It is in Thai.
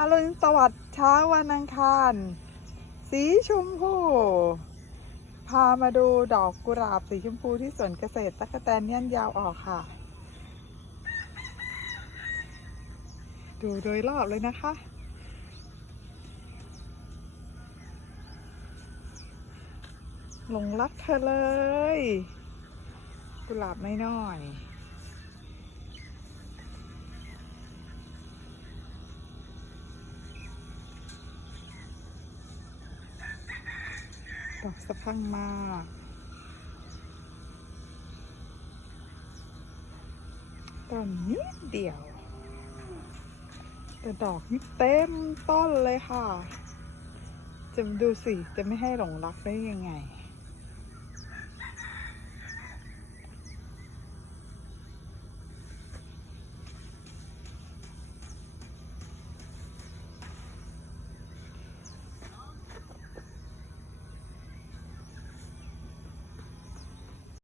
อรุณสวัสดิ์เช้าวันอังคาร สีชมพู พามาดูดอกกุหลาบสีชมพูที่สวนเกษตรตะกะแตนย่านยาวออกค่ะ ดูโดยรอบเลยนะคะ หลงรักเธอเลย กุหลาบไม่น้อย ดอกสะพังมากต้นนิดเดียว แต่ดอกนี่เต็มต้นเลยค่ะ จะดูสิ จะไม่ให้หลงรักได้ยังไง